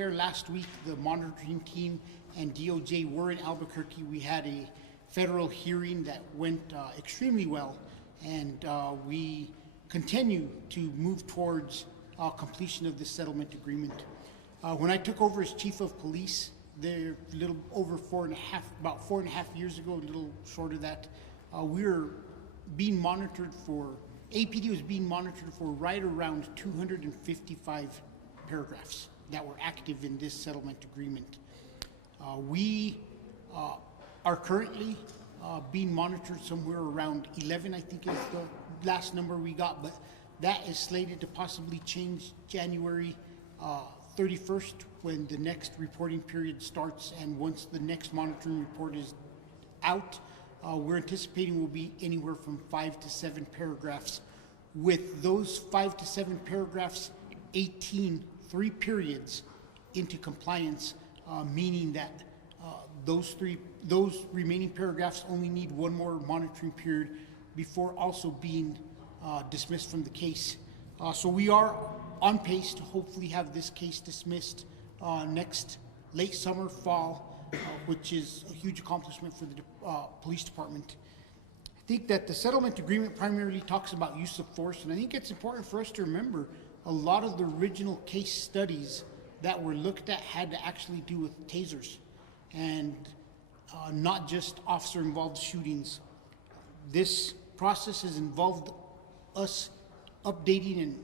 aware, last week the monitoring team and DOJ were in Albuquerque. We had a federal hearing that went extremely well, and we continue to move towards completion of this settlement agreement. When I took over as chief of police, there a little over about 4.5 years ago, a little short of that, we were being monitored for, APD was being monitored for right around 255 paragraphs that were active in this settlement agreement. We are currently being monitored somewhere around 11, I think is the last number we got, but that is slated to possibly change January 31st when the next reporting period starts, and once the next monitoring report is out, we're anticipating will be anywhere from 5 to 7 paragraphs. With those 5 to 7 paragraphs, 3 periods into compliance, meaning that those remaining paragraphs only need one more monitoring period before also being dismissed from the case. So we are on pace to hopefully have this case dismissed next late summer, fall, which is a huge accomplishment for the police department. I think that the settlement agreement primarily talks about use of force, and I think it's important for us to remember a lot of the original case studies that were looked at had to actually do with tasers and not just officer-involved shootings. This process has involved us updating and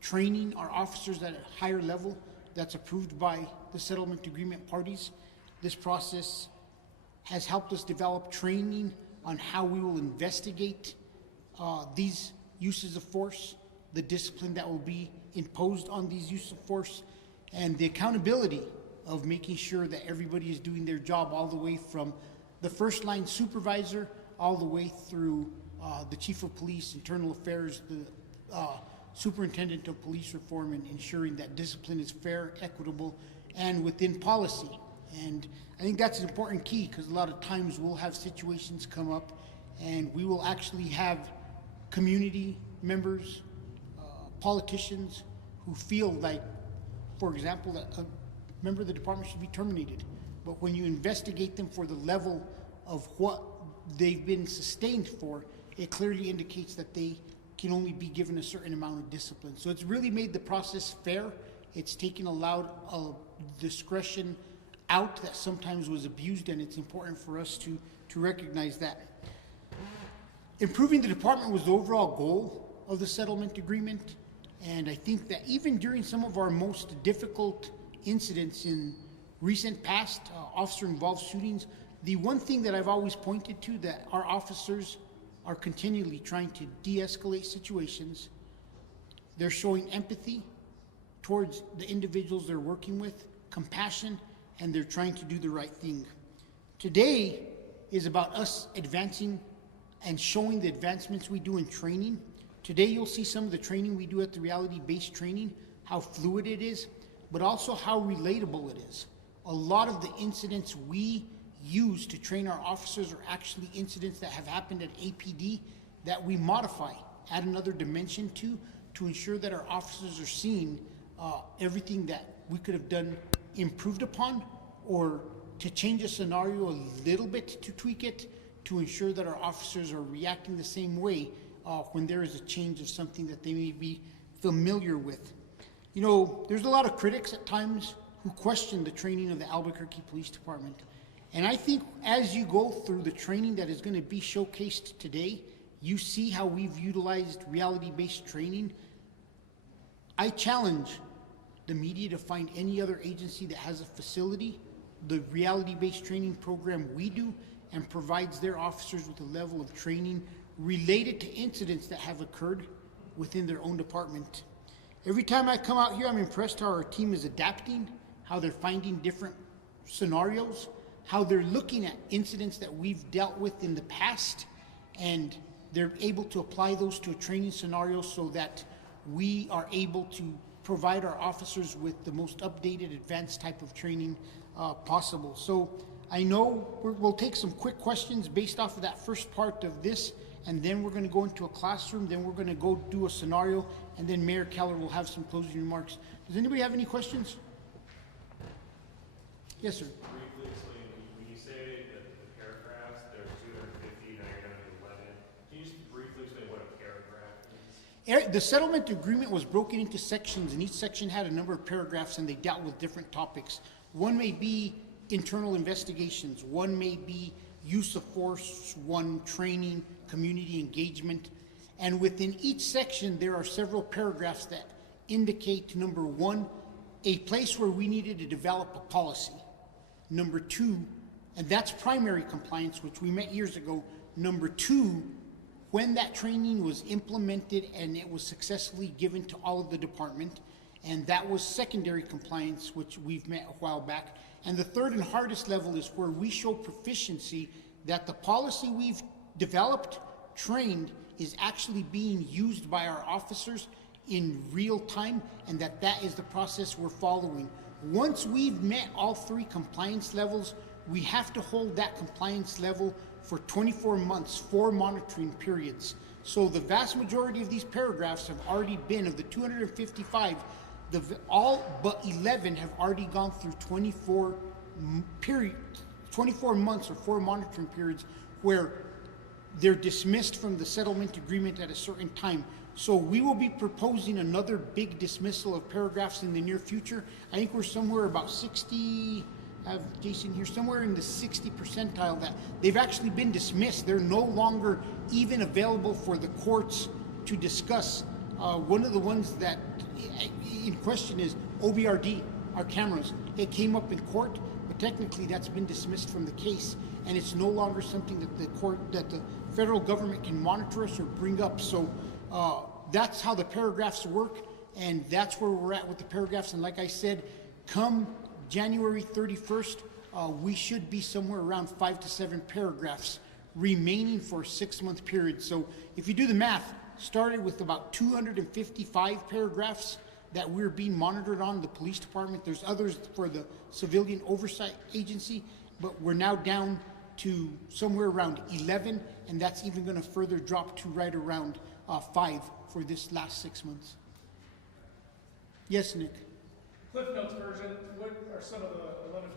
training our officers at a higher level that's approved by the settlement agreement parties. This process has helped us develop training on how we will investigate these uses of force, the discipline that will be imposed on these uses of force, and the accountability of making sure that everybody is doing their job, all the way from the first line supervisor all the way through the chief of police, internal affairs, the superintendent of police reform, and ensuring that discipline is fair, equitable, and within policy. And I think that's an important key, because a lot of times we'll have situations come up and we will actually have community members, politicians who feel like, for example, that a member of the department should be terminated. But when you investigate them for the level of what they've been sustained for, it clearly indicates that they can only be given a certain amount of discipline. So it's really made the process fair. It's taken allowed discretion out that sometimes was abused, and it's important for us to recognize that. Improving the department was the overall goal of the settlement agreement, and I think that even during some of our most difficult incidents in recent past, officer-involved shootings, the one thing that I've always pointed to, that our officers are continually trying to de-escalate situations. They're showing empathy towards the individuals they're working with, compassion, and they're trying to do the right thing. Today is about us advancing and showing the advancements we do in training. Today you'll see some of the training we do at the reality-based training, how fluid it is, but also how relatable it is. A lot of the incidents we use to train our officers are actually incidents that have happened at APD that we modify, add another dimension to ensure that our officers are seeing everything that we could have done improved upon, or to change a scenario a little bit to tweak it, to ensure that our officers are reacting the same way when there is a change of something that they may be familiar with. You know, there's a lot of critics at times who question the training of the Albuquerque Police Department. And I think as you go through the training that is going to be showcased today, you see how we've utilized reality-based training. I challenge the media to find any other agency that has a facility, the reality-based training program we do, and provides their officers with a level of training related to incidents that have occurred within their own department. Every time I come out here, I'm impressed how our team is adapting, how they're finding different scenarios, how they're looking at incidents that we've dealt with in the past, and they're able to apply those to a training scenario so that we are able to provide our officers with the most updated, advanced type of training possible. So I know we'll take some quick questions based off of that first part of this, and then we're going to go into a classroom, then we're going to go do a scenario, and then Mayor Keller will have some closing remarks. Does anybody have any questions? Yes, sir. Briefly explain, when you say that the paragraphs, there's 250, now you're down to 11. Can you just briefly explain what a paragraph is? The settlement agreement was broken into sections, and each section had a number of paragraphs, and they dealt with different topics. One may be internal investigations, one may be use of force, one training, community engagement, and within each section there are several paragraphs that indicate, number one, a place where we needed to develop a policy. Number two, and that's primary compliance, which we met years ago. Number two, when that training was implemented and it was successfully given to all of the department, and that was secondary compliance, which we've met a while back. And the third and hardest level is where we show proficiency that the policy we've developed, trained, is actually being used by our officers in real time, and that is the process we're following. Once we've met all three compliance levels, we have to hold that compliance level for 24 months, 4 monitoring periods. So the vast majority of these paragraphs have already been, of the 255, all but 11 have already gone through 24 months or 4 monitoring periods where they're dismissed from the settlement agreement at a certain time. So we will be proposing another big dismissal of paragraphs in the near future. I think we're somewhere about 60, I have Jason here, somewhere in the 60 percentile that they've actually been dismissed. They're no longer even available for the courts to discuss. One of the ones that in question is OBRD, our cameras. It came up in court, but technically that's been dismissed from the case, and it's no longer something that the federal government can monitor us or bring up. So that's how the paragraphs work, and that's where we're at with the paragraphs. And like I said, come January 31st, we should be somewhere around 5 to 7 paragraphs remaining for a 6-month period. So if you do the math, started with about 255 paragraphs that we're being monitored on, the police department. There's others for the civilian oversight agency, but we're now down to somewhere around 11, and that's even going to further drop to right around 5 for this last 6 months. Yes, Nick? Cliff Notes version, what are some of the 11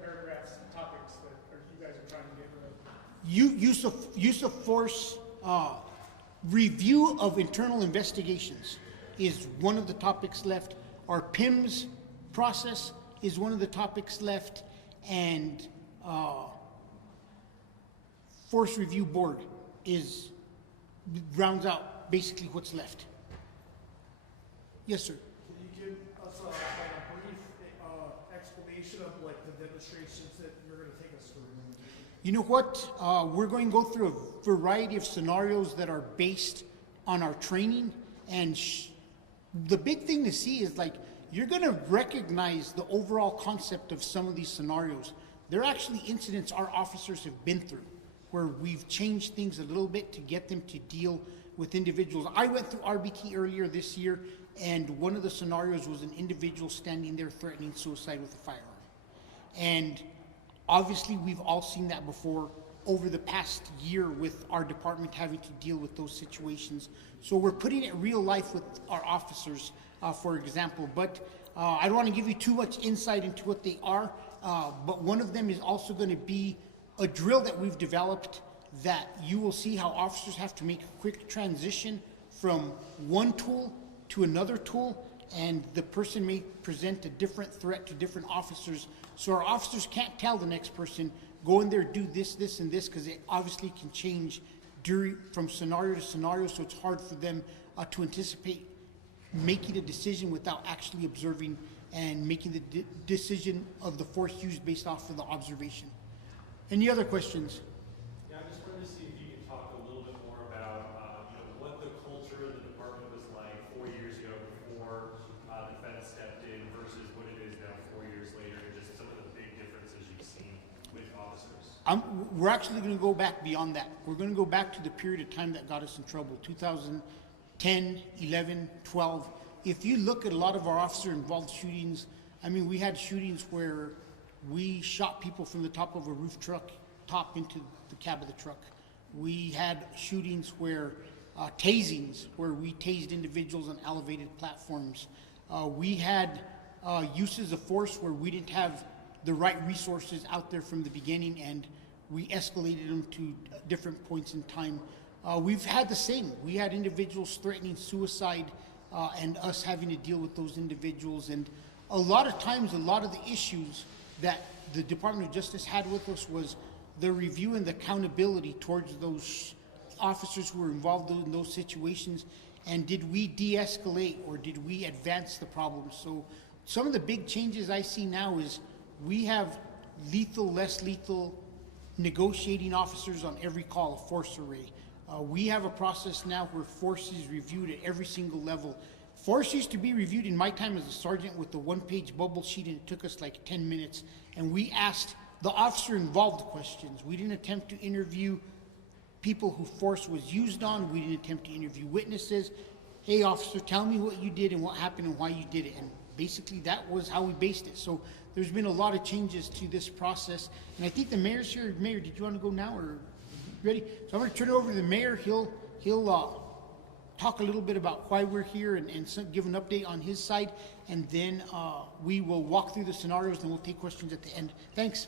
paragraphs and topics that you guys are trying to get rid of? Use of force, review of internal investigations is one of the topics left. Our PIMS process is one of the topics left, and Force Review Board rounds out basically what's left. Yes, sir. Can you give us a brief explanation of like the demonstrations that you're going to take us through? You know what? We're going to go through a variety of scenarios that are based on our training, and the big thing to see is like you're going to recognize the overall concept of some of these scenarios. They're actually incidents our officers have been through where we've changed things a little bit to get them to deal with individuals. I went through RBT earlier this year, and one of the scenarios was an individual standing there threatening suicide with a firearm. And obviously we've all seen that before over the past year with our department having to deal with those situations. So we're putting it real life with our officers, for example. But I don't want to give you too much insight into what they are, but one of them is also going to be a drill that we've developed that you will see how officers have to make a quick transition from one tool to another tool, and the person may present a different threat to different officers. So our officers can't tell the next person, go in there, do this, this, and this, because it obviously can change from scenario to scenario, so it's hard for them to anticipate making a decision without actually observing and making the decision of the force used based off of the observation. Any other questions? Yeah, I just wanted to see if you could talk a little bit more about what the culture of the department was like 4 years ago before the Fed stepped in versus what it is now 4 years later, and just some of the big differences you've seen with officers. We're actually going to go back beyond that. We're going to go back to the period of time that got us in trouble, 2010, 11, 12. If you look at a lot of our officer-involved shootings, I mean, we had shootings where we shot people from the top of a roof truck, top into the cab of the truck. We had shootings where, tasings, where we tased individuals on elevated platforms. We had uses of force where we didn't have the right resources out there from the beginning, and we escalated them to different points in time. We've had the same. We had individuals threatening suicide and us having to deal with those individuals. And a lot of times, a lot of the issues that the Department of Justice had with us was the review and the accountability towards those officers who were involved in those situations. And did we de-escalate or did we advance the problem? So some of the big changes I see now is we have lethal, less lethal negotiating officers on every call, a force array. We have a process now where force is reviewed at every single level. Force used to be reviewed in my time as a sergeant with the one-page bubble sheet, and it took us like 10 minutes. And we asked the officer involved questions. We didn't attempt to interview people who force was used on. We didn't attempt to interview witnesses. Hey, officer, tell me what you did and what happened and why you did it. And basically that was how we based it. So there's been a lot of changes to this process. And I think the mayor's here. Mayor, did you want to go now or ready? So I'm going to turn it over to the mayor. He'll talk a little bit about why we're here and give an update on his side. And then we will walk through the scenarios and we'll take questions at the end. Thanks.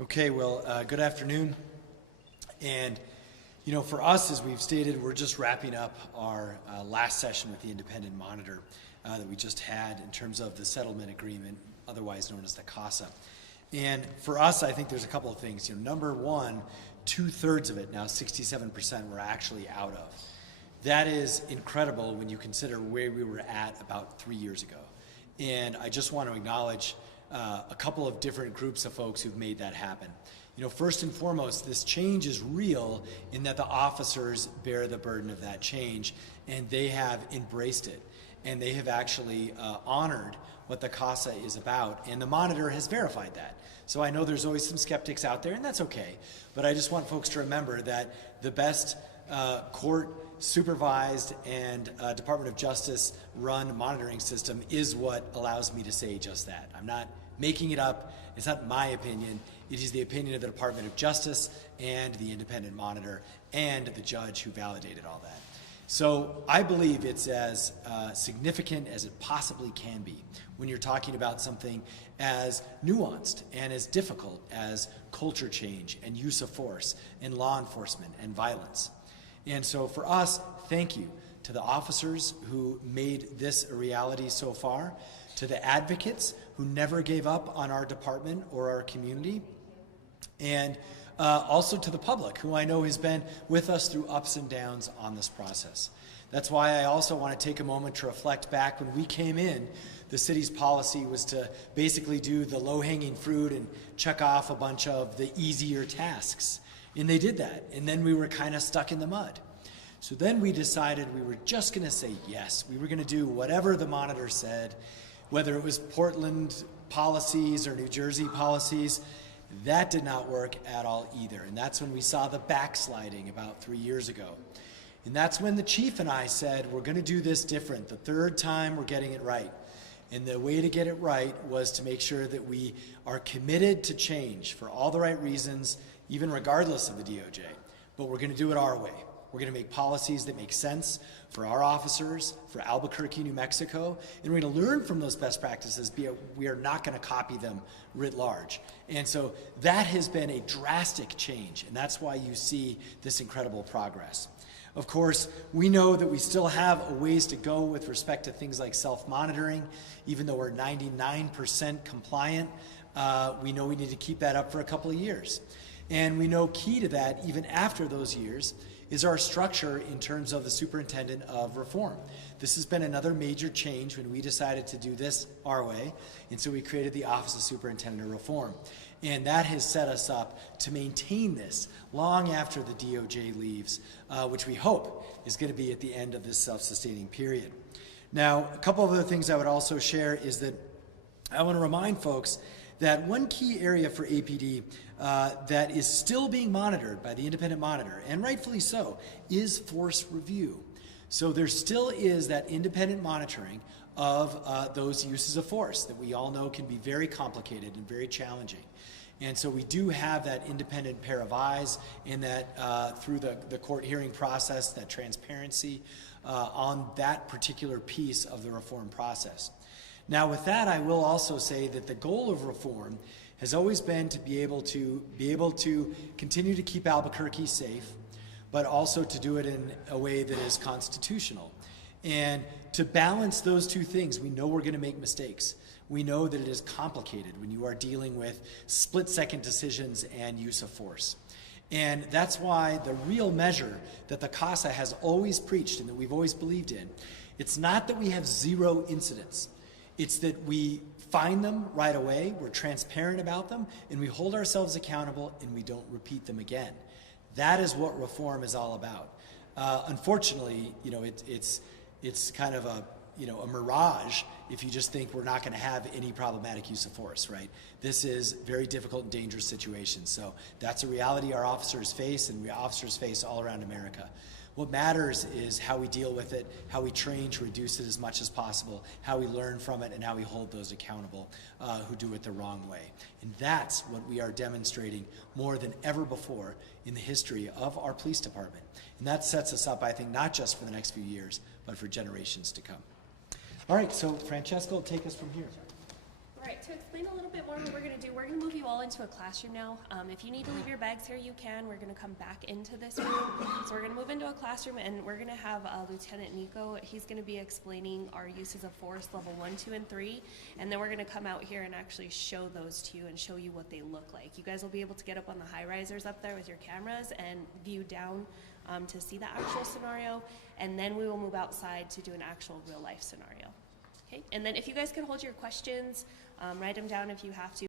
Okay, well, good afternoon. And, you know, for us, as we've stated, we're just wrapping up our last session with the independent monitor that we just had in terms of the settlement agreement, otherwise known as the CASA. And for us, I think there's a couple of things. You know, number one, 2/3 of it, now 67%, we're actually out of. That is incredible when you consider where we were at about 3 years ago. And I just want to acknowledge a couple of different groups of folks who've made that happen. You know, first and foremost, this change is real in that the officers bear the burden of that change, and they have embraced it. And they have actually honored what the CASA is about, and the monitor has verified that. So I know there's always some skeptics out there, and that's okay. But I just want folks to remember that the best court-supervised and Department of Justice-run monitoring system is what allows me to say just that. I'm not making it up. It's not my opinion. It is the opinion of the Department of Justice and the independent monitor and the judge who validated all that. So I believe it's as significant as it possibly can be when you're talking about something as nuanced and as difficult as culture change and use of force and law enforcement and violence. And so for us, thank you to the officers who made this a reality so far, to the advocates who never gave up on our department or our community, and also to the public, who I know has been with us through ups and downs on this process. That's why I also want to take a moment to reflect back when we came in. The city's policy was to basically do the low-hanging fruit and check off a bunch of the easier tasks. And they did that, and then we were kind of stuck in the mud. So then we decided we were just going to say yes. We were going to do whatever the monitor said, whether it was Portland policies or New Jersey policies. That did not work at all either. And that's when we saw the backsliding about 3 years ago. And that's when the chief and I said, we're going to do this different. The third time we're getting it right. And the way to get it right was to make sure that we are committed to change for all the right reasons, even regardless of the DOJ. But we're going to do it our way. We're going to make policies that make sense for our officers, for Albuquerque, New Mexico, and we're going to learn from those best practices. We are not going to copy them writ large. And so that has been a drastic change, and that's why you see this incredible progress. Of course, we know that we still have a ways to go with respect to things like self-monitoring. Even though we're 99% compliant, we know we need to keep that up for a couple of years. And we know key to that, even after those years, is our structure in terms of the superintendent of reform. This has been another major change when we decided to do this our way, and so we created the Office of Superintendent of Reform. And that has set us up to maintain this long after the DOJ leaves, which we hope is going to be at the end of this self-sustaining period. Now, a couple of other things I would also share is that I want to remind folks that one key area for APD that is still being monitored by the independent monitor, and rightfully so, is force review. So there still is that independent monitoring of those uses of force that we all know can be very complicated and very challenging. And so we do have that independent pair of eyes, and that through the court hearing process, that transparency on that particular piece of the reform process. Now, with that, I will also say that the goal of reform has always been to be able to continue to keep Albuquerque safe, but also to do it in a way that is constitutional. And to balance those two things, we know we're going to make mistakes. We know that it is complicated when you are dealing with split-second decisions and use of force. And that's why the real measure that the CASA has always preached and that we've always believed in, it's not that we have 0 incidents. It's that we find them right away, we're transparent about them, and we hold ourselves accountable and we don't repeat them again. That is what reform is all about. Unfortunately, it's kind of a mirage if you just think we're not going to have any problematic use of force, right? This is very difficult and dangerous situations. So that's a reality our officers face and officers face all around America. What matters is how we deal with it, how we train to reduce it as much as possible, how we learn from it, and how we hold those accountable who do it the wrong way. And that's what we are demonstrating more than ever before in the history of our police department. And that sets us up, I think, not just for the next few years, but for generations to come. All right, so Francesca will take us from here. All right, to explain a little bit more what we're going to do, we're going to move you all into a classroom now. If you need to leave your bags here, you can. We're going to come back into this room. So we're going to move into a classroom, and we're going to have Lieutenant Nico. He's going to be explaining our uses of force, level 1, 2, and 3. And then we're going to come out here and actually show those to you and show you what they look like. You guys will be able to get up on the high risers up there with your cameras and view down to see the actual scenario. And then we will move outside to do an actual real-life scenario. Okay? And then if you guys can hold your questions, write them down if you have to.